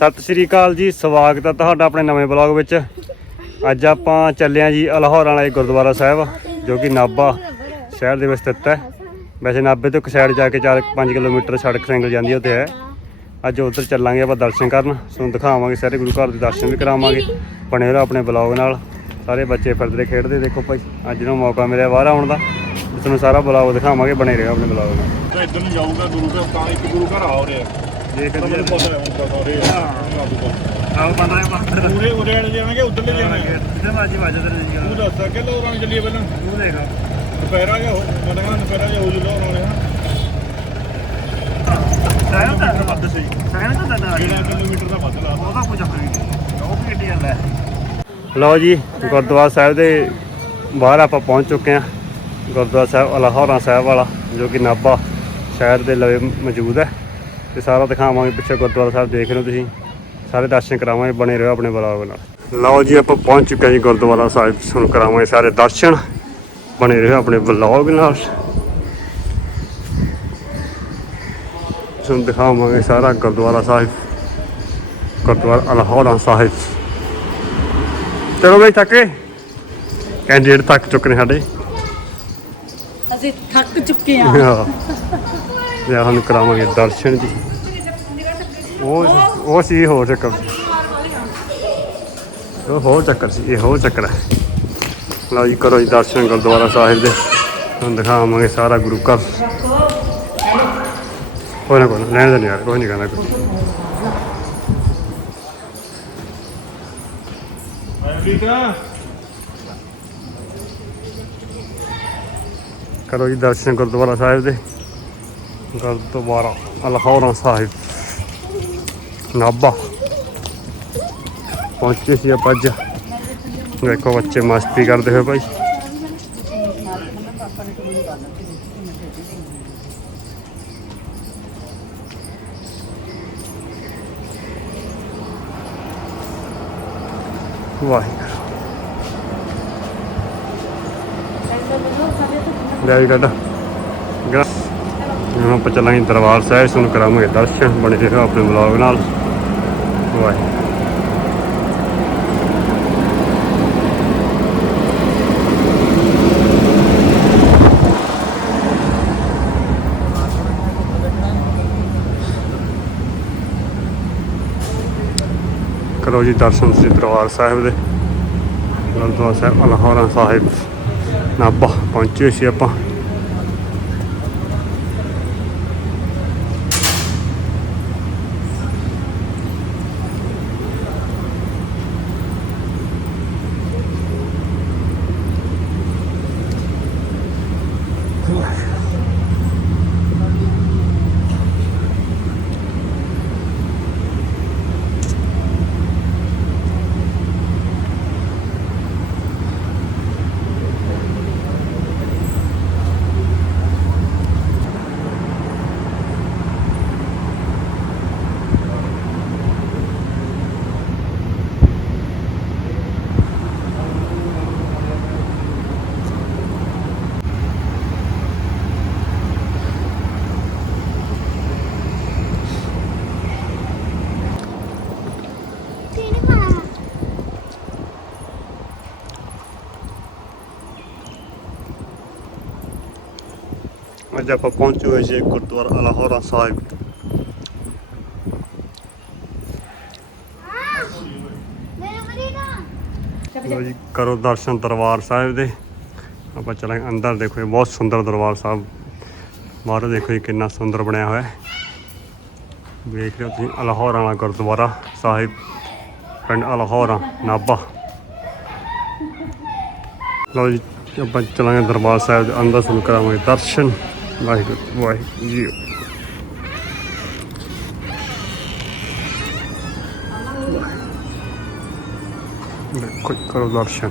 ਸਤਿ ਸ਼੍ਰੀ ਅਕਾਲ ਜੀ, ਸਵਾਗਤ ਹੈ ਤੁਹਾਡਾ ਆਪਣੇ ਨਵੇਂ ਬਲੌਗ ਵਿੱਚ। ਅੱਜ ਆਪਾਂ ਚੱਲੇ ਹਾਂ ਜੀ ਅਲਹੌਰ ਵਾਲੇ ਗੁਰਦੁਆਰਾ ਸਾਹਿਬ, ਜੋ ਕਿ ਨਾਭਾ ਸ਼ਹਿਰ ਦੇ ਵਿੱਚ ਸਥਿਤ ਹੈ। ਵੈਸੇ ਨਾਭੇ ਤੋਂ ਇੱਕ ਸਾਈਡ ਜਾ ਕੇ 4-5 ਕਿਲੋਮੀਟਰ ਸੜਕ ਸਿੰਗਲ ਜਾਂਦੀ ਹੈ ਉੱਥੇ ਹੈ। ਅੱਜ ਉੱਧਰ ਚੱਲਾਂਗੇ ਆਪਾਂ ਦਰਸ਼ਨ ਕਰਨ। ਤੁਹਾਨੂੰ ਦਿਖਾਵਾਂਗੇ ਸਾਰੇ ਗੁਰੂ ਘਰ ਦੇ ਦਰਸ਼ਨ ਵੀ ਕਰਾਵਾਂਗੇ, ਬਣੇ ਰਹੋ ਆਪਣੇ ਬਲੌਗ ਨਾਲ। ਸਾਰੇ ਬੱਚੇ ਫਿਰਦੇ ਖੇਡਦੇ ਦੇਖੋ ਭਾਈ, ਅੱਜ ਨੂੰ ਮੌਕਾ ਮਿਲਿਆ ਬਾਹਰ ਆਉਣ ਦਾ। ਤੁਹਾਨੂੰ ਸਾਰਾ ਬਲੌਗ ਦਿਖਾਵਾਂਗੇ, ਬਣੇ ਰਹੋ ਆਪਣੇ ਬਲੌਗ ਨਾਲ। ਇੱਧਰ ਨੂੰ ਜਾਊਗਾ ਗੁਰੂ ਘਰ, ਤਾਂ ਇੱਕ ਗੁਰੂ ਘਰ ਆ ਰਿਹਾ। ਦੇਖ ਮੈਨੂੰ ਪਤਾ ਹੈ ਹੁਣ ਤਾਂ ਸਾਰੇ ਆਹ ਬੰਦਾ ਹੈ ਬੰਦਾ ਪੂਰੇ ਉਰੇ ਵਾਲੇ ਜਾਣਗੇ ਉਧਰਲੇ ਜਾਣਗੇ ਜਿੱਥੇ ਮਰਜ਼ੀ ਵੱਜਦੇ ਨੇ ਤੂੰ ਦੱਸ ਕਿ ਲੋਰਾਂ ਚੱਲੀਏ ਪਹਿਲਾਂ ਤੂੰ ਦੇਖ ਦੁਪਹਿਰਾ ਜਾਂ ਮਤਲਬ ਦੁਪਹਿਰਾ ਜਾਂ ਹੋ ਜੂ ਲੋਰਾਂ ਵਾਲੇ ਸਾਇਨ ਤਾਂ ਵੱਧ ਸਹੀ ਸਾਇਨ ਤਾਂ ਦਾਦਾ ਜਿਹੜਾ ਕਿਲੋਮੀਟਰ ਦਾ ਵੱਧ ਲਾ ਉਹਦਾ ਕੋਈ ਚੱਕਰ ਨਹੀਂ ਉਹ ਵੀ ਗੱਡੀ ਜਾਂਦਾ ਲਓ ਜੀ, ਗੁਰਦੁਆਰਾ ਸਾਹਿਬ ਦੇ ਬਾਹਰ ਆਪਾਂ ਪਹੁੰਚ ਚੁੱਕੇ ਹਾਂ। ਗੁਰਦੁਆਰਾ ਸਾਹਿਬ ਅਲਾਹੌਰਾ ਸਾਹਿਬ ਵਾਲਾ, ਜੋ ਕਿ ਨਾਭਾ ਸ਼ਹਿਰ ਦੇ ਲਵੇ ਮੌਜੂਦ ਹੈ। ਤੇ ਸਾਰਾ ਦਿਖਾਵਾਂਗੇ ਪਿੱਛੇ ਗੁਰਦੁਆਰਾ ਸਾਹਿਬ ਦੇਖ ਰਹੇ ਹੋ ਤੁਸੀਂ। ਸਾਰੇ ਦਰਸ਼ਨ ਕਰਾਵਾਂਗੇ ਬਣੇ ਰਹੋ ਆਪਣੇ ਬਲੌਗ ਨਾਲ। ਲਓ ਜੀ ਆਪਾਂ ਪਹੁੰਚ ਚੁੱਕੇ ਹਾਂ ਜੀ ਗੁਰਦੁਆਰਾ ਸਾਹਿਬ ਸੁਣ ਕਰਾਵਾਂਗੇ ਸਾਰੇ ਦਰਸ਼ਨ। ਬਣੇ ਰਹੋ ਆਪਣੇ ਬਲੌਗ ਨਾਲ। ਤੁਹਾਨੂੰ ਦਿਖਾਵਾਂਗੇ ਸਾਰਾ ਗੁਰਦੁਆਰਾ ਸਾਹਿਬ। ਗੁਰਦੁਆਰਾ ਅਲਹੌਰਾ ਸਾਹਿਬ। ਚਲੋ ਬਈ ਥੱਕੇ ਕੈਂਡੀਡੇਟ ਥੱਕ ਚੁੱਕੇ ਨੇ ਸਾਡੇ। ਅਸੀਂ ਥੱਕ ਚੁੱਕੇ ਹਾਂ। ਜਾਂ ਹੁਣ ਕਰਾਵਾਂਗੇ ਦਰਸ਼ਨ ਜੀ। ਉਹ ਉਹ ਸੀ ਹੋਰ ਚੱਕਰ। ਉਹ ਹੋਰ ਚੱਕਰ ਸੀ, ਇਹ ਹੋਰ ਚੱਕਰ ਹੈ। ਲਓ ਜੀ, ਕਰੋ ਜੀ ਦਰਸ਼ਨ ਗੁਰਦੁਆਰਾ ਸਾਹਿਬ ਦੇ। ਹੁਣ ਦਿਖਾਵਾਂਗੇ ਸਾਰਾ ਗੁਰੂ ਘਰ। ਕੋਈ ਨਾ, ਕੋਈ ਲੈਣ ਦੇ ਨਹੀਂ ਯਾਰ ਕੋਈ ਨਹੀਂ ਕਹਿੰਦਾ ਕੋਈ ਕਰੋ ਜੀ ਦਰਸ਼ਨ ਗੁਰਦੁਆਰਾ ਸਾਹਿਬ ਦੇ। ਗੱਲ ਦੁਬਾਰਾ ਅਲਹੌਰਾ ਸਾਹਿਬ। ਨਾਭਾ। ਪਹੁੰਚੇ ਸੀ ਆਪਾਂ ਅੱਜ। ਦੇਖੋ ਬੱਚੇ ਮਸਤੀ ਕਰਦੇ ਹੋਏ ਭਾਈ। ਵਾਹਿਗੁਰੂ। ਲੈ ਗੱਡਾ ਹੁਣ ਆਪਾਂ ਚੱਲਾਂਗੇ ਦਰਬਾਰ ਸਾਹਿਬ ਸੁਣ ਕਰਾਂਗੇ ਦਰਸ਼ਨ ਬਣੇ ਰਹੋ ਆਪਣੇ ਬਲੌਗ ਨਾਲ। ਵਾਹਿਗੁਰੂ। ਕਰੋ ਜੀ ਦਰਸ਼ਨ ਸ੍ਰੀ ਦਰਬਾਰ ਸਾਹਿਬ ਦੇ। ਗੁਰਦੁਆਰਾ ਸਾਹਿਬ, ਅਲਹੌਰਾ ਸਾਹਿਬ। ਨਾਭਾ ਪਹੁੰਚੇ ਸੀ ਆਪਾਂ। ਅੱਜ ਆਪਾਂ ਪਹੁੰਚੇ ਹੋਏ ਸੀ ਗੁਰਦੁਆਰਾ ਅਲਹੌਰਾ ਸਾਹਿਬ। ਲਓ ਜੀ, ਕਰੋ ਦਰਸ਼ਨ ਦਰਬਾਰ ਸਾਹਿਬ ਦੇ। ਆਪਾਂ ਚਲਾਂਗੇ ਅੰਦਰ, ਦੇਖੋ ਇਹ ਬਹੁਤ ਸੁੰਦਰ ਦਰਬਾਰ ਸਾਹਿਬ। ਬਾਹਰ ਦੇਖੋ ਜੀ, ਕਿੰਨਾ ਸੁੰਦਰ ਬਣਿਆ ਹੋਇਆ ਹੈ। ਵੇਖ ਰਹੇ ਹੋ ਤੁਸੀਂ ਅਲਹੌਰਾ ਵਾਲਾ ਗੁਰਦੁਆਰਾ ਸਾਹਿਬ, ਪਿੰਡ ਅਲਹੌਰਾ ਨਾਭਾ। ਲਓ ਜੀ, ਆਪਾਂ ਚਲਾਂਗੇ ਦਰਬਾਰ ਸਾਹਿਬ ਦੇ ਅੰਦਰ ਸੁਣ ਕਰਾਵਾਂਗੇ ਦਰਸ਼ਨ। ਵਾਹਿਗੁਰੂ ਵਾਹਿਗੁਰੂ ਜੀ ਦੇਖੋ ਜੀ, ਕਰੋ ਦਰਸ਼ਨ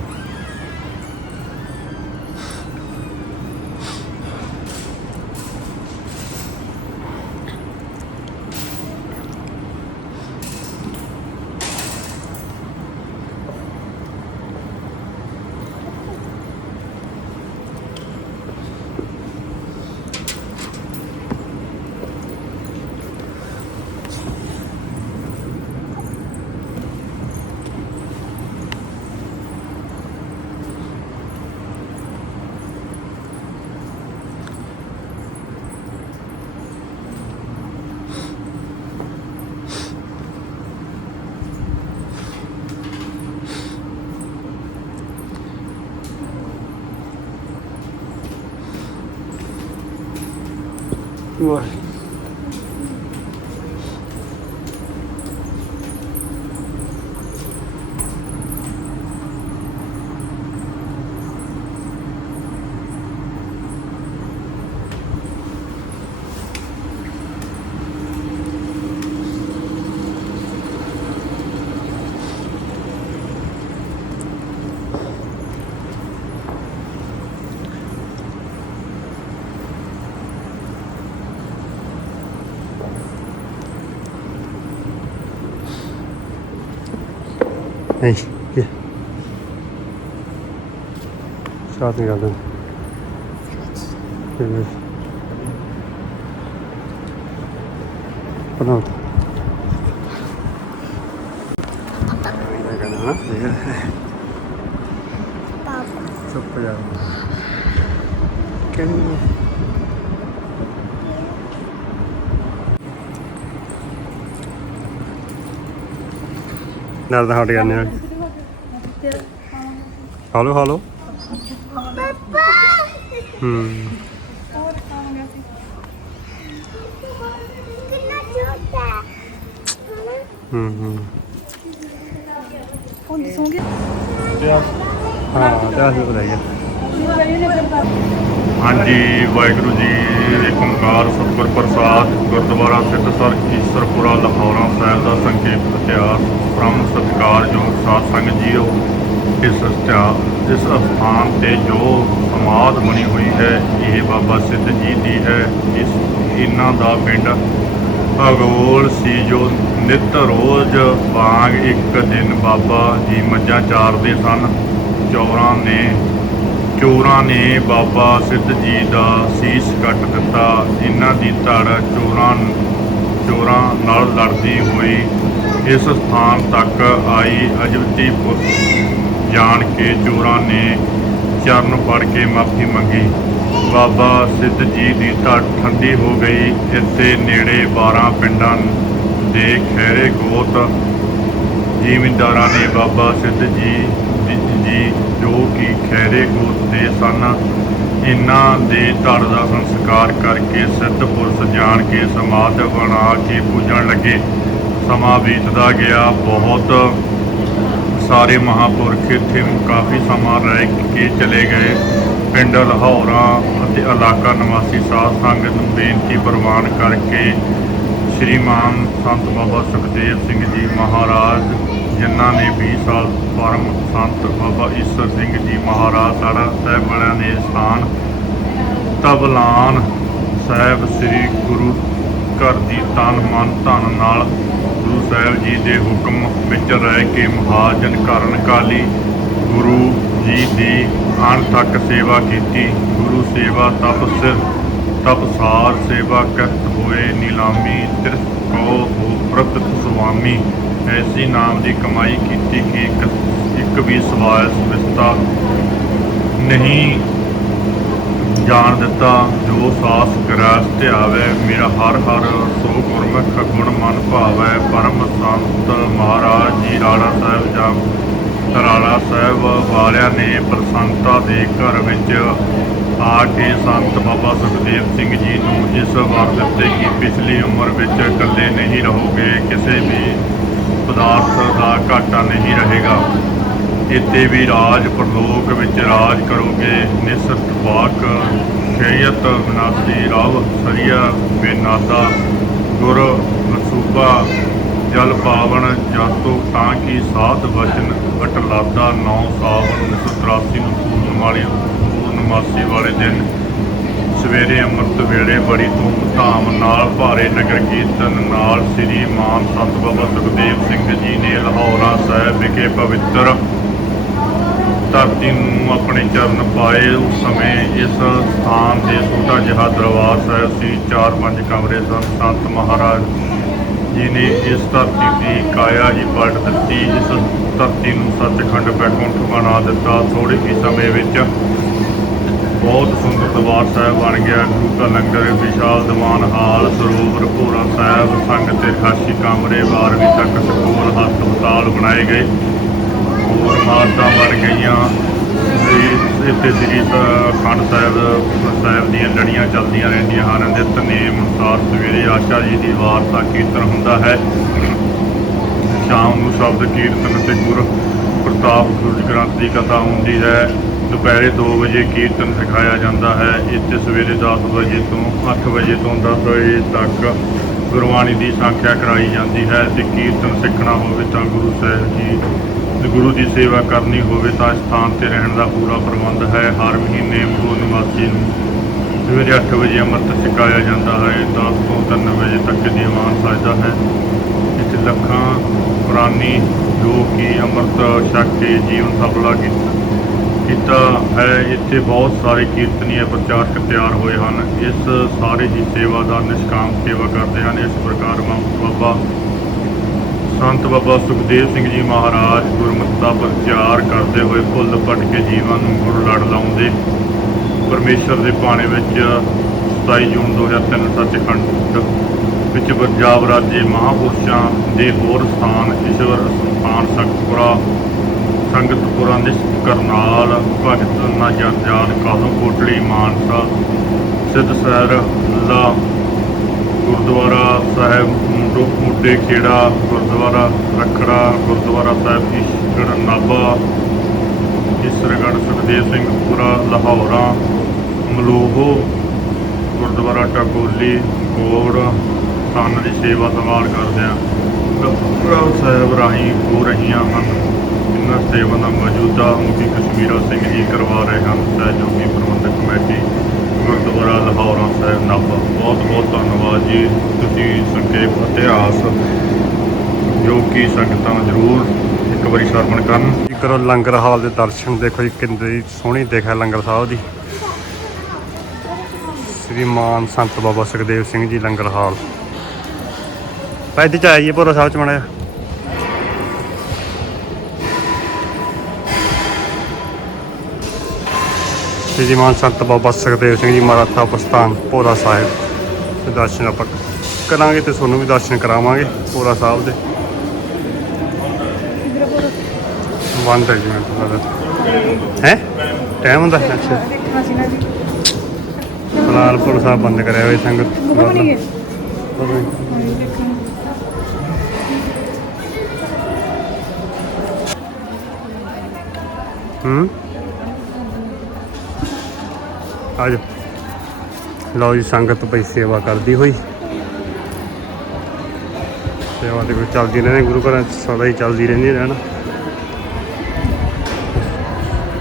ਵਾਹ ਨਹੀਂ ਇਹ ਸਾਥ ਨਹੀਂ ਕਰਦਾ ਫਿਰ ਪਨਾਉ ਇਹ ਕਹਿੰਦਾ ਨਾ ਚੁੱਪ ਜਾ ਨਾਲ ਦਾ ਹਟ ਜਾਂਦੇ ਆ। ਹਾਲੋ ਹਾਲੋ। ਹੂੰ। ਹੂੰ ਹੂੰ। ਹਾਂ ਦੱਸ ਦੇ ਬਤਾਈਏ ਹਾਂਜੀ, ਵਾਹਿਗੁਰੂ ਜੀ ਇੱਕ ਓੰਕਾਰ, ਸਤਿਗੁਰ ਪ੍ਰਸਾਦ, ਗੁਰਦੁਆਰਾ ਸਿੱਧਸਰ ਈਸਰਪੁਰਾ ਲਾਹੌਰਾ ਸਾਹਿਬ ਦਾ ਸੰਖੇਪ ਇਤਿਹਾਸ ਬ੍ਰਹਮ ਸਤਿਕਾਰਯੋਗ ਸਾਧ ਸੰਗਤ ਜੀਓ, ਇਸ ਇਤਿਹਾਸ ਇਸ ਸਥਾਨ ਤੇ ਜੋ ਸਮਾਦ ਬਣੀ ਹੋਈ ਹੈ, ਇਹ ਬਾਬਾ ਸਿੱਧ ਜੀ ਦੀ ਹੈ, ਇਸ ਇਹਨਾਂ ਦਾ ਪਿੰਡ ਅਗੋਲ ਸੀ ਜੋ ਨਿਤ ਰੋਜ਼ ਵਾਂਗ ਇੱਕ ਦਿਨ ਬਾਬਾ ਜੀ ਮੱਝਾਂ ਚਾਰਦੇ ਸਨ, ਚੌਰਾਂ ਨੇ ਚੋਰਾਂ ਨੇ ਬਾਬਾ ਸਿੱਧ ਜੀ ਦਾ ਸੀਸ ਕੱਟ ਦਿੱਤਾ। ਇਹਨਾਂ ਦੀ ਧੜ ਚੋਰਾਂ ਚੋਰਾਂ ਨਾਲ ਲੜਦੀ ਹੋਈ ਇਸ ਸਥਾਨ ਤੱਕ ਆਈ। ਅਜਵਤੀ ਪੁੱਤ ਜਾਣ ਕੇ ਚੋਰਾਂ ਨੇ ਚਰਨ ਫੜ ਕੇ ਮਾਫੀ ਮੰਗੀ। ਬਾਬਾ ਸਿੱਧ ਜੀ ਦੀ ਧੜ ਠੰਡੀ ਹੋ ਗਈ। ਇੱਥੇ ਨੇੜੇ 12 ਪਿੰਡਾਂ ਦੇ ਖੈਰੇ ਗੋਤ ਜ਼ਿਮੀਂਦਾਰਾਂ ਨੇ ਬਾਬਾ ਸਿੱਧ ਜੀ ਜੀ- ਜੋ ਕਿ ਖੈਰੇ ਗੋਤ ਦੇ ਸਨ ਇਹਨਾਂ ਦੇ ਧੜ ਦਾ ਸੰਸਕਾਰ ਕਰਕੇ ਸਿੱਧ ਪੁਰਸ਼ ਜਾਣ ਕੇ ਸਮਾਧ ਬਣਾ ਕੇ ਪੂਜਣ ਲੱਗੇ। ਸਮਾਂ ਬੀਤਦਾ ਗਿਆ, ਬਹੁਤ ਸਾਰੇ ਮਹਾਪੁਰਖ ਇੱਥੇ ਕਾਫੀ ਸਮਾਂ ਰਹਿ ਕੇ ਚਲੇ ਗਏ। ਪਿੰਡ ਲਾਹੌਰਾਂ ਅਤੇ ਇਲਾਕਾ ਨਿਵਾਸੀ ਸਾਧ ਸੰਗਤ ਨੂੰ ਬੇਨਤੀ ਪ੍ਰਵਾਨ ਕਰਕੇ ਸ਼੍ਰੀਮਾਨ ਸੰਤ ਬਾਬਾ ਸੁਖਦੇਵ ਸਿੰਘ ਜੀ ਮਹਾਰਾਜ ਜਿਨ੍ਹਾਂ ਨੇ 20 ਸਾਲ ਪਰਮ ਸੰਤ ਬਾਬਾ ਈਸ਼ਰ ਸਿੰਘ ਜੀ ਮਹਾਰਾਜ ਸਾਡਾ ਸਾਹਿਬ ਵਾਲਿਆਂ ਦੇ ਸਥਾਨ ਤਬਲਾਨ ਸਾਹਿਬ ਸ੍ਰੀ ਗੁਰੂ ਘਰ ਦੀ ਤਨ ਮਨ ਧਨ ਨਾਲ ਗੁਰੂ ਸਾਹਿਬ ਜੀ ਦੇ ਹੁਕਮ ਵਿੱਚ ਰਹਿ ਕੇ ਮਹਾਜਨ ਕਰਨ ਕਾਲੀ ਗੁਰੂ ਜੀ ਦੀ ਅਣਥੱਕ ਸੇਵਾ ਕੀਤੀ। ਗੁਰੂ ਸੇਵਾ ਤਪ ਸਿਰ ਤਪਸਾਰ ਸੇਵਾ ਕਰਤ ਹੋਏ, ਨੀਲਾਮੀ ਤਿਰਥ ਕੋ ਹੋ ਸੁਆਮੀ। ਐਸੀ ਨਾਮ ਦੀ ਕਮਾਈ ਕੀਤੀ ਕਿ ਇੱਕ ਵੀ ਸਵਾਲ ਵਿਸਤਾ ਨਹੀਂ ਜਾਣ ਦਿੱਤਾ, ਜੋ ਸਾਸ ਗ੍ਰਹਿ ਧਿਆਵੇ ਮੇਰਾ ਹਰ ਹਰ ਸੋ ਗੁਰਮੁਖ ਗੁਣ ਮਨ ਭਾਵੈ, ਪਰਮ ਸੰਤ ਮਹਾਰਾਜ ਜੀ, ਰਾਣਾ ਸਾਹਿਬ ਜਾਂ ਰਾਣਾ ਸਾਹਿਬ ਵਾਲਿਆਂ ਨੇ ਪ੍ਰਸੰਨਤਾ ਦੇ ਘਰ ਵਿੱਚ ਆ ਕੇ ਸੰਤ ਬਾਬਾ ਸੁਖਦੇਵ ਸਿੰਘ ਜੀ ਨੂੰ ਜਿਸ ਵਾਰ ਦਿੱਤੇ ਕਿ ਪਿਛਲੀ ਉਮਰ ਵਿੱਚ ਇਕੱਲੇ ਨਹੀਂ ਰਹੋਗੇ, ਕਿਸੇ ਵੀ ਪਦਾਰਥ ਦਾ ਘਾਟਾ ਨਹੀਂ ਰਹੇਗਾ। ਇੱਥੇ ਵੀ ਰਾਜ ਪ੍ਰਲੋਕ ਵਿੱਚ ਰਾਜ ਕਰੋਗੇ, ਨਿਸਰਤ ਵਾਕ ਖੇਯਤ ਵਿਨਾਸੀ ਰਵ, ਸਰੀਆ, ਬੇਨਾਦਾ, ਗੁਰ, ਮਸੂਬਾ, ਜਲ ਪਾਵਨ, ਜਾਤੋ, ਤਾਂ ਕੀ ਸਾਧ ਵਚਨ, ਅਟਲਾਦਾ, ਨੌ ਸਾਵਨ 1983 ਨੂੰ ਪੂਰਨਮਾਲੀ ਪੂਰਨਮਾਸੀ ਵਾਲੇ ਦਿਨ ਸਵੇਰੇ ਅੰਮ੍ਰਿਤ ਵੇਲੇ ਬੜੀ ਧੂਮ ਧਾਮ ਨਾਲ ਭਾਰੇ ਨਗਰ ਕੀਰਤਨ ਨਾਲ ਸ੍ਰੀ ਮਾਨ ਸੰਤ ਬਾਬਾ ਸੁਖਦੇਵ ਸਿੰਘ ਜੀ ਨੇ ਲਾਹੌਰਾ ਸਾਹਿਬ ਵਿਖੇ ਪਵਿੱਤਰ ਧਰਤੀ ਨੂੰ ਆਪਣੇ ਚਰਨ ਪਾਏ। ਉਸ ਸਮੇਂ ਇਸ ਸਥਾਨ ਦੇ ਛੋਟਾ ਜਿਹਾ ਦਰਬਾਰ ਸਾਹਿਬ ਸੀ। ਚਾਰ ਪੰਜ ਕਮਰੇ ਸਨ। ਸੰਤ ਮਹਾਰਾਜ ਜੀ ਨੇ ਇਸ ਧਰਤੀ ਦੀ ਕਾਇਆ ਹੀ ਪਲਟ ਦਿੱਤੀ। ਇਸ ਧਰਤੀ ਨੂੰ ਸੱਚਖੰਡ ਬੈਕੁੰਠ ਬਣਾ ਦਿੱਤਾ। ਥੋੜੇ ਹੀ ਸਮੇਂ ਵਿੱਚ ਬਹੁਤ ਸੁੰਦਰ ਦਰਬਾਰ ਸਾਹਿਬ ਬਣ ਗਿਆ। ਗੁਰੂ ਦਾ ਲੰਗਰ, ਵਿਸ਼ਾਲ ਦੀਵਾਨ, ਹਾਲ, ਸਰੋਵਰ, ਭੋਰਾ ਸਾਹਿਬ ਸੰਗਤ ਤੇ ਖਾਸੀ ਕਮਰੇ 12ਵੀਂ ਤੱਕ ਸਕੂਲ, ਹਸਪਤਾਲ ਬਣਾਏ ਗਏ। ਹੋਰ ਇਮਾਰਤਾਂ ਬਣ ਗਈਆਂ। ਇਸ- ਇੱਥੇ ਸ੍ਰੀ ਸ- ਅਖੰਡ ਸਾਹਿਬ ਸਾਹਿਬ ਦੀਆਂ ਲੜੀਆਂ ਚੱਲਦੀਆਂ ਰਹਿੰਦੀਆਂ ਹਨ। ਨਿਤ ਨੇਮ ਅਨੁਸਾਰ ਸਵੇਰੇ ਆਸ਼ਾ ਜੀ ਦੀ ਵਾਰ ਦਾ ਕੀਰਤਨ ਹੁੰਦਾ ਹੈ। ਸ਼ਾਮ ਨੂੰ ਸ਼ਬਦ ਕੀਰਤਨ ਤੇ ਗੁਰ ਪ੍ਰਤਾਪ ਗੁਰੂ ਗ੍ਰੰਥ ਦੀ ਕਥਾ ਹੁੰਦੀ ਹੈ। ਦੁਪਹਿਰੇ 2 ਵਜੇ ਕੀਰਤਨ ਸਿਖਾਇਆ ਜਾਂਦਾ ਹੈ। ਇੱਥੇ ਸਵੇਰੇ 10 ਵਜੇ ਤੋਂ 8 ਵਜੇ ਤੋਂ 10 ਵਜੇ ਤੱਕ ਗੁਰਬਾਣੀ ਦੀ ਸਾਖਿਆ ਕਰਾਈ ਜਾਂਦੀ ਹੈ ਤੇ ਕੀਰਤਨ ਸਿੱਖਣਾ ਹੋਵੇ ਤਾਂ ਗੁਰੂ ਸਾਹਿਬ ਜੀ ਗੁਰੂ ਦੀ ਸੇਵਾ ਕਰਨੀ ਹੋਵੇ ਤਾਂ ਸਥਾਨ ਤੇ ਰਹਿਣ ਦਾ ਪੂਰਾ ਪ੍ਰਬੰਧ ਹੈ। ਹਰ ਮਹੀਨੇ ਗੁਰੂ ਨਿਵਾਸੀ ਨੂੰ ਸਵੇਰੇ 8 ਵਜੇ ਅੰਮ੍ਰਿਤ ਛਕਾਇਆ ਜਾਂਦਾ ਹੈ। 10 ਤੋਂ 3 ਵਜੇ ਤੱਕ ਦੀਵਾਨ ਸਜਦਾ ਹੈ। ਇੱਥੇ ਲੱਖਾਂ ਪ੍ਰਾਨੀ ਜੋ ਕਿ ਅੰਮ੍ਰਿਤ ਛਕ ਕੇ ਜੀਵਨ ਸਫਲਾ ਕੀਤਾ। ਕੀਤਾ ਹੈ। ਇੱਥੇ ਬਹੁਤ ਸਾਰੇ ਕੀਰਤਨੀਏ, ਪ੍ਰਚਾਰਕ ਤਿਆਰ ਹੋਏ ਹਨ। ਇਸ ਸਾਰੇ ਦੀ ਸੇਵਾ ਦਾ ਨਿਸ਼ਕਾਮ ਸੇਵਾ ਕਰਦੇ ਹਨ। ਇਸ ਪ੍ਰਕਾਰ ਬਾਬਾ ਸੰਤ ਬਾਬਾ ਸੁਖਦੇਵ ਸਿੰਘ ਜੀ ਮਹਾਰਾਜ ਗੁਰਮਤਿ ਦਾ ਪ੍ਰਚਾਰ ਕਰਦੇ ਹੋਏ ਫੁੱਲ ਭਟ ਕੇ ਜੀਵਨ ਨੂੰ ਗੁਰੂ ਲੜ ਲਾਉਂਦੇ। ਪਰਮੇਸ਼ਰ ਦੇ ਬਾਣੇ ਵਿੱਚ 27 ਜੂਨ 2003 ਸੱਚਖੰਡ ਵਿੱਚ ਪੰਜਾਬ ਰਾਜੇ ਮਹਾਪੁਰਸ਼ਾਂ ਦੇ ਹੋਰ ਸਥਾਨ, ਈਸ਼ਵਰ ਸਥਾਨ, ਸਖਤਪੁਰਾ ਸੰਗਤਪੁਰਾਂ ਨਿਸ਼ਟ ਕਰਨਾਲ, ਭਗਤ ਨਾਜਰ ਜਾਨ ਕਾਲੋਂ ਕੋਟਲੀ, ਮਾਨਸਾ, ਸਿੱਧ ਸਹਿਰ, ਲਾ, ਗੁਰਦੁਆਰਾ ਸਾਹਿਬ, ਮੁੰਡੋ ਮੁੱਢੇ ਖੇੜਾ, ਗੁਰਦੁਆਰਾ ਰਖੜਾ, ਗੁਰਦੁਆਰਾ ਸਾਹਿਬ ਈਸ਼ਗੜ ਨਾਭਾ ਇਸਰਗੜ ਸੁਖਦੇਵ ਸਿੰਘ ਪੁਰਾ, ਲਾਹੌਰਾ, ਮਲੋਹੋ, ਗੁਰਦੁਆਰਾ ਟਕੋਲੀ ਗੋੜ ਸਥਾਨ ਦੀ ਸੇਵਾ ਸੰਭਾਲ ਕਰਦੇ ਆ ਗੁਰਦੁਆਰਾ ਸਾਹਿਬ ਰਾਹੀਂ ਹੋ ਰਹੀਆਂ ਹਨ। ਇਹਨਾਂ ਸੇਵਾ ਦਾ ਮੌਜੂਦਾ ਮੁਖੀ ਕਸ਼ਮੀਰਾ ਸਿੰਘ ਜੀ ਕਰਵਾ ਰਹੇ ਹਨ। ਸਹਿਯੋਗੀ ਪ੍ਰਬੰਧਕ ਕਮੇਟੀ ਗੁਰਦੁਆਰਾ ਲਾਹੌਰਾ ਸਾਹਿਬ ਨਾਭਾ ਬਹੁਤ ਬਹੁਤ ਧੰਨਵਾਦ ਜੀ। ਤੁਸੀਂ ਸੰਖੇਪ ਇਤਿਹਾਸ ਜੋ ਕਿ ਸੰਗਤਾਂ ਜ਼ਰੂਰ ਇੱਕ ਵਾਰੀ ਸ਼ਰਮਣ ਕਰਨ। ਜੀ ਕਰੋ ਲੰਗਰ ਹਾਲ ਦੇ ਦਰਸ਼ਨ ਦੇਖੋ ਜੀ, ਕਿੰਨੀ ਸੋਹਣੀ ਦਿਖ ਹੈ ਲੰਗਰ ਸਾਹਿਬ ਦੀ। ਸ੍ਰੀ ਮਾਨ ਸੰਤ ਬਾਬਾ ਸੁਖਦੇਵ ਸਿੰਘ ਜੀ ਲੰਗਰ ਹਾਲ। ਪੈਦੇ ਚ ਆਈਏ ਭੋਰਾ ਸਾਹਿਬ ਚ ਮੜਿਆ ਸ੍ਰੀ ਮਾਨ ਸੰਤ ਬਾਬਾ ਸੁਖਦੇਵ ਸਿੰਘ ਜੀ ਮਰਾਠਾ ਪ੍ਰਸਥਾਨ ਭੋਰਾ ਸਾਹਿਬ ਦੇ ਦਰਸ਼ਨ ਆਪਾਂ ਕਰਾਂਗੇ ਤੇ ਤੁਹਾਨੂੰ ਵੀ ਦਰਸ਼ਨ ਕਰਾਵਾਂਗੇ ਭੋਰਾ ਸਾਹਿਬ ਦੇ। ਬੰਦ ਹੈ ਜੀ ਲੱਗਦਾ ਹੈ। ਟਾਈਮ ਹੁੰਦਾ? ਅੱਛਾ। ਫਿਲਹਾਲ ਸਾਹਿਬ ਬੰਦ ਕਰਿਆ ਹੋਇਆ ਸੰਗਤ। ਪਤਾ ਨਹੀਂ। ਹੂੰ? ਆਜੋ। ਲਓ ਜੀ, ਸੰਗਤ ਪਈ ਸੇਵਾ ਕਰਦੀ ਹੋਈ। ਸੇਵਾ ਦੇ ਕੋਈ ਚੱਲਦੀ ਰਹਿੰਦੀ, ਗੁਰੂ ਘਰਾਂ 'ਚ ਸਦਾ ਹੀ ਚੱਲਦੀ ਰਹਿੰਦੀ ਰਹਿਣਾ।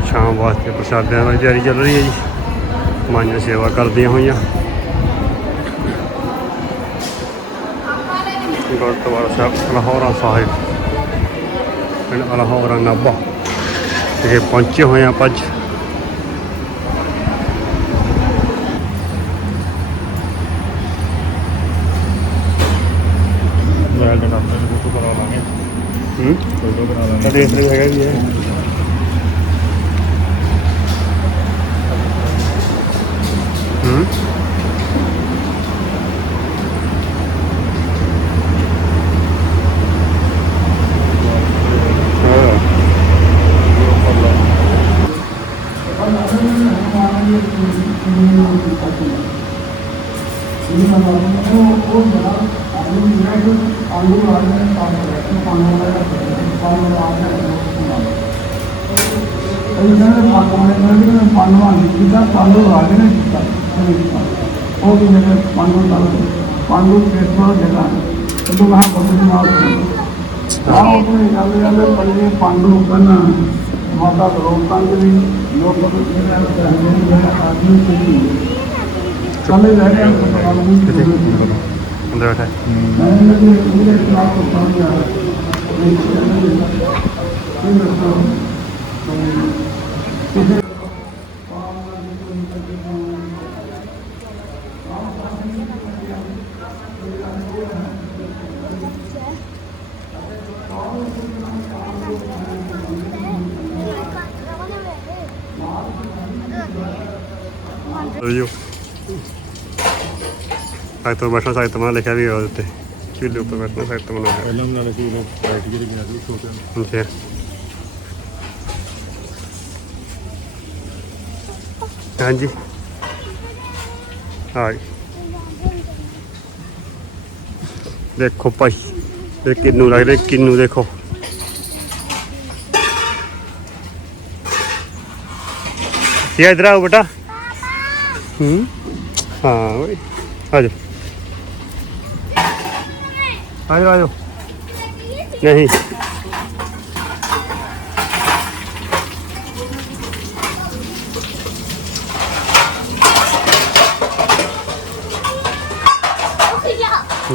ਸ਼ਾਮ ਵਾਸਤੇ ਪ੍ਰਸ਼ਾਦਿਆਂ ਦੀ ਤਿਆਰੀ ਚੱਲ ਰਹੀ ਹੈ ਜੀ। ਮਾਈਆਂ ਸੇਵਾ ਕਰਦੀਆਂ ਹੋਈਆਂ। ਗੁਰਦੁਆਰਾ ਸਾਹਿਬ, ਲਾਹੌਰਾ ਸਾਹਿਬ। ਪਿੰਡ ਲਾਹੌਰਾ ਨਾਭਾ। ਇਹ ਪਹੁੰਚੇ ਹੋਏ ਆਪਾਂ ਅੱਜ। ਤੇ ਫੋਟੋ ਕਰਾ ਲਾਂਗੇ। ਹੂੰ? ਫੋਟੋ ਕਰਾ ਲਾਂਗੇ। ਤਾਂ ਲਈ ਹੈਗਾ ਵੀ ਹੈ ਹੂੰ ਹਾਂ ਇਹਨਾਂ ਨੇ ਪਾਕਿਸਤਾਨ ਨੇ ਪਾਣਵਾ ਨਹੀਂ ਕੀਤਾ ਪਾਂਡੂ ਰਾਜ ਨੇ ਕੀਤਾ ਵੀ ਮੇਰੇ ਪਾਂਡੂ ਦਾ ਪਾਂਡੂ ਕੇਸਵਾ ਜਗ੍ਹਾ ਉਹ ਵਹਾਂ ਬਹੁਤ ਨਾਮ ਆਹ ਆਪਣੇ ਗੱਲ ਗੱਲ ਪੱਲੇ ਪਾਂਡੂ ਕਨ ਮਾਤਾ ਰੋਕਾਂ ਦੇ ਵੀ ਲੋਕ ਬਹੁਤ ਜਿਹੜੇ ਚਾਹੁੰਦੇ ਨੇ ਜਿਹੜਾ ਆਦਮੀ ਕੋਈ ਕੱਲੇ ਰਹਿ ਗਿਆ ਪਤਾ ਨਹੀਂ ਕਿਤੇ ਅੰਦਰ ਬੈਠਾ ਹੈ। ਮੈਂ ਇਹਦੇ ਇਹਦੇ ਖਿਲਾਫ ਸਮਝ ਆ ਰਿਹਾ ਇਹ ਦੱਸੋ ਲਓ ਸਾਈਡ ਤੋਂ ਬੈਠਣਾ ਸਾਈਡ ਤੋਂ ਮੈਂ ਲਿਖਿਆ ਵੀ ਉਹਦੇ ਉੱਤੇ ਚੁੱਲ੍ਹੇ ਉੱਪਰ ਬੈਠਣਾ ਸਾਈਡ ਤੋਂ ਮੈਨੂੰ ਪਹਿਲਾਂ ਵੀ ਨਾਲੇ ਸੀ ਲੋਕ ਰਾਈਟ ਜਿਹੜੇ ਗਿਆ ਸੀ ਛੋਟੇ ਅੱਛਾ ਹਾਂਜੀ ਆ ਗਏ ਦੇਖੋ ਭਾਈ ਇਹ ਕਿੰਨੂ ਲੱਗ ਰਿਹਾ ਕਿੰਨੂ ਦੇਖੋ ਇਧਰ ਆਓ ਬੇਟਾ? ਹੂੰ? ਹਾਂ ਓਏ ਆ ਜਾ ਆ ਜਾ ਆ ਜਾ ਨਹੀਂ।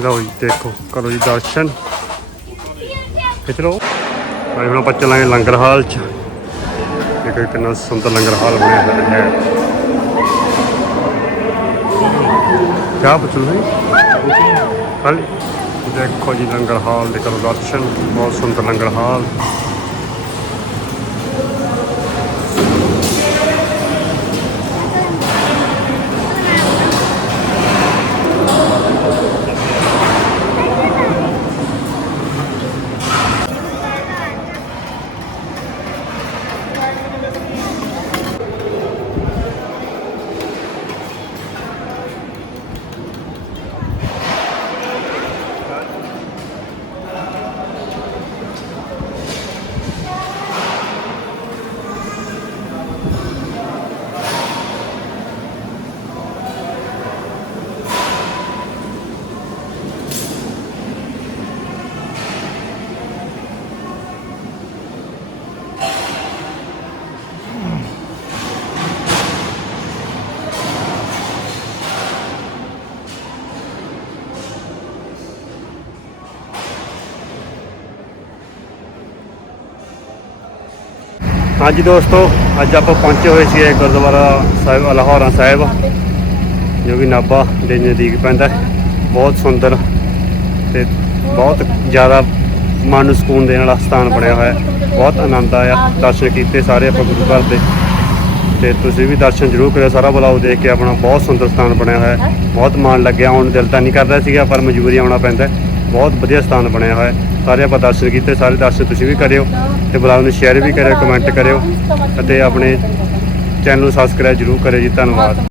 ਲਓ ਜੀ ਦੇਖੋ ਕਰੋ ਜੀ ਦਰਸ਼ਨ। ਲਓ ਭਾਈ ਹੁਣ ਆਪਾਂ ਚੱਲਾਂਗੇ ਲੰਗਰ ਹਾਲ ਚ। ਦੇਖੋ ਕਿੰਨਾ ਸੁੰਦਰ ਲੰਗਰ ਹਾਲ ਬਣਿਆ ਹੋਇਆ ਹੈ। ਕਿਆ ਪੁੱਛ ਲਓ ਹਾਲ ਦੇਖੋ ਜੀ, ਲੰਗਰ ਹਾਲ ਦੇ ਕਰੋ ਦਰਸ਼ਨ, ਬਹੁਤ ਸੁੰਦਰ ਹਾਂਜੀ ਦੋਸਤੋ, ਅੱਜ ਆਪਾਂ ਪਹੁੰਚੇ ਹੋਏ ਸੀ ਗੁਰਦੁਆਰਾ ਸਾਹਿਬ ਲਾਹੌਰਾ ਸਾਹਿਬ, ਜੋ ਕਿ ਨਾਭਾ ਦੇ ਨਜ਼ਦੀਕ ਪੈਂਦਾ ਹੈ। ਬਹੁਤ ਸੁੰਦਰ ਤੇ ਬਹੁਤ ਜ਼ਿਆਦਾ ਮਨ ਨੂੰ ਸਕੂਨ ਦੇਣ ਵਾਲਾ ਸਥਾਨ ਬਣਿਆ ਹੋਇਆ ਹੈ। ਬਹੁਤ ਆਨੰਦ ਆਇਆ, ਦਰਸ਼ਨ ਕੀਤੇ ਸਾਰੇ ਆਪਾਂ ਗੁਰੂ ਘਰ ਦੇ। ਤੇ ਤੁਸੀਂ ਵੀ ਦਰਸ਼ਨ ਜ਼ਰੂਰ ਕਰਿਓ, ਸਾਰਾ ਬਲਾਉ ਦੇਖ ਕੇ ਆਪਣਾ ਬਹੁਤ ਸੁੰਦਰ ਸਥਾਨ ਬਣਿਆ ਹੋਇਆ ਹੈ। ਬਹੁਤ ਮਨ ਲੱਗਿਆ ਹੁਣ ਦਿਲ ਤਾਂ ਨਹੀਂ ਕਰਦਾ ਸੀਗਾ, ਪਰ ਮਜਬੂਰੀ ਆਉਣਾ ਪੈਂਦਾ ਬਹੁਤ ਵਧੀਆ ਸਥਾਨ ਬਣਿਆ ਹੋਇਆ ਹੈ। ਸਾਰੇ ਆਪਾਂ ਦਰਸ਼ਨ ਕੀਤੇ, ਸਾਰੇ ਦਰਸ਼ਨ ਤੁਸੀਂ ਵੀ ਕਰਿਓ। ਤੇ ਬਲਾਉ ਨੂੰ ਸ਼ੇਅਰ ਵੀ ਕਰਿਓ ਕਮੈਂਟ ਕਰਿਓ ਅਤੇ ਆਪਣੇ ਚੈਨਲ ਨੂੰ ਸਬਸਕ੍ਰਾਈਬ ਜ਼ਰੂਰ ਕਰਿਓ ਜੀ ਧੰਨਵਾਦ।